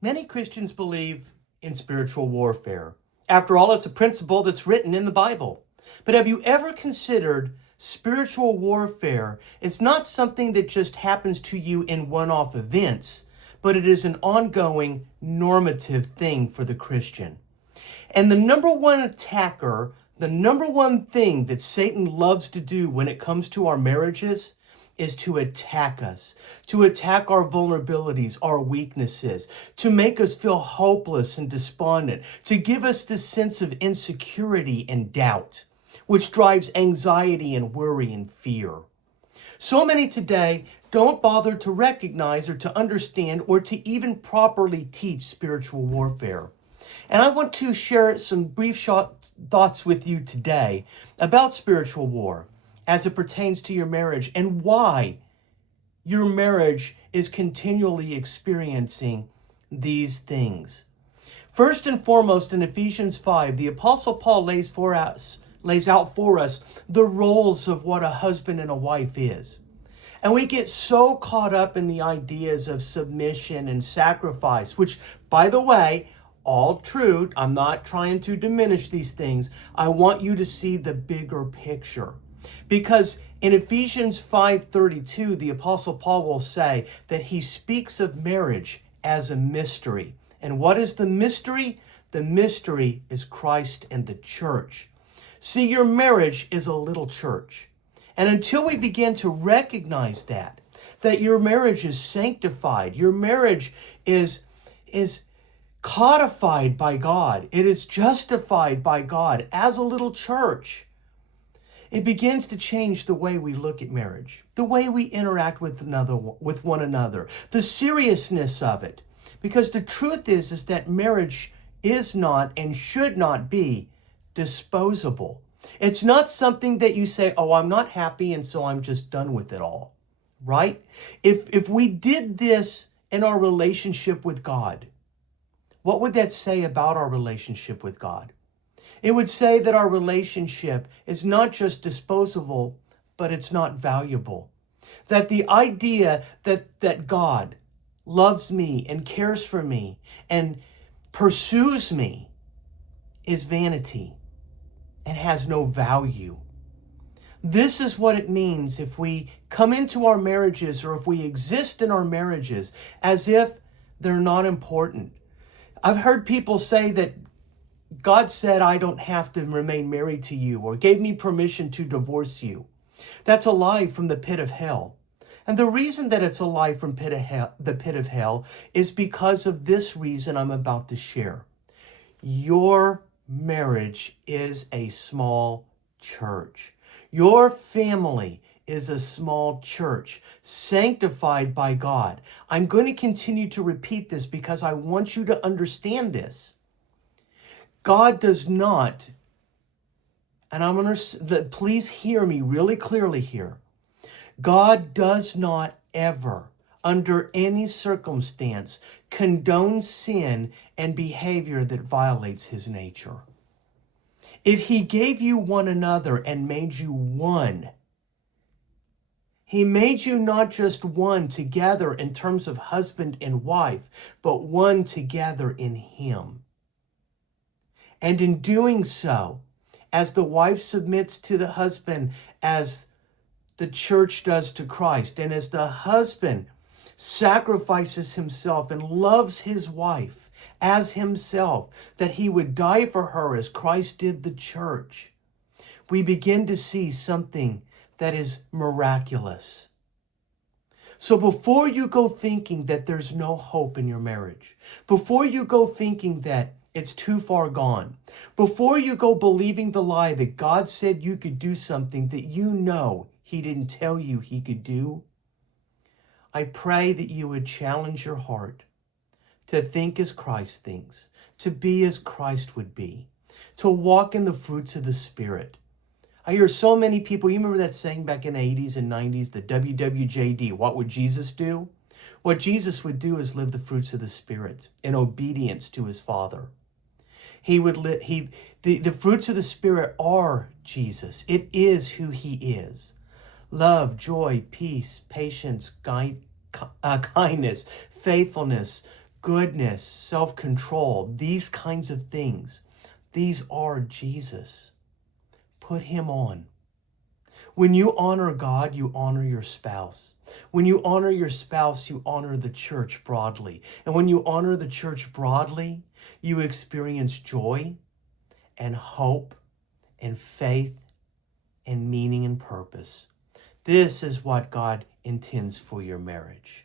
Many Christians believe in spiritual warfare. After all, it's a principle that's written in the Bible. But have you ever considered spiritual warfare is not something that just happens to you in one-off events, but it is an ongoing normative thing for the Christian. And the number one attacker, the number one thing that Satan loves to do when it comes to our marriages is to attack us, to attack our vulnerabilities, our weaknesses, to make us feel hopeless and despondent, to give us this sense of insecurity and doubt, which drives anxiety and worry and fear. So many today don't bother to recognize or to understand or to even properly teach spiritual warfare. And I want to share some brief short thoughts with you today about spiritual war as it pertains to your marriage and why your marriage is continually experiencing these things. First and foremost, in Ephesians 5, the Apostle Paul lays out for us the roles of what a husband and a wife is. And we get so caught up in the ideas of submission and sacrifice, which, by the way, all true. I'm not trying to diminish these things. I want you to see the bigger picture. Because in Ephesians 5:32, the Apostle Paul will say that he speaks of marriage as a mystery. And what is the mystery? The mystery is Christ and the church. See, your marriage is a little church. And until we begin to recognize that your marriage is sanctified, your marriage is codified by God, it is justified by God as a little church, it begins to change the way we look at marriage, the way we interact with one another, the seriousness of it. Because the truth is that marriage is not and should not be disposable. It's not something that you say, oh, I'm not happy and so I'm just done with it all, right? If we did this in our relationship with God, what would that say about our relationship with God? It would say that our relationship is not just disposable, but it's not valuable. That the idea that God loves me and cares for me and pursues me is vanity and has no value. This is what it means if we come into our marriages or if we exist in our marriages as if they're not important. I've heard people say that God said I don't have to remain married to you or gave me permission to divorce you. That's a lie from the pit of hell. And the reason that it's a lie from the pit of hell is because of this reason I'm about to share. Your marriage is a small church. Your family is a small church, sanctified by God. I'm going to continue to repeat this because I want you to understand this. God does not, and please hear me really clearly here. God does not ever, under any circumstance, condone sin and behavior that violates his nature. If he gave you one another and made you one, he made you not just one together in terms of husband and wife, but one together in him. And in doing so, as the wife submits to the husband as the church does to Christ, and as the husband sacrifices himself and loves his wife as himself, that he would die for her as Christ did the church, we begin to see something that is miraculous. So before you go thinking that there's no hope in your marriage, before you go thinking that it's too far gone, before you go believing the lie that God said you could do something that you know he didn't tell you he could do, I pray that you would challenge your heart to think as Christ thinks, to be as Christ would be, to walk in the fruits of the Spirit. I hear so many people, you remember that saying back in the 80s and 90s, the WWJD, what would Jesus do? What Jesus would do is live the fruits of the Spirit in obedience to his Father. The fruits of the Spirit are Jesus. It is who he is. Love, joy, peace, patience, kindness, faithfulness, goodness, self-control, these kinds of things, these are Jesus. Put him on. When you honor God, you honor your spouse. When you honor your spouse, you honor the church broadly. And when you honor the church broadly, you experience joy and hope and faith and meaning and purpose. This is what God intends for your marriage.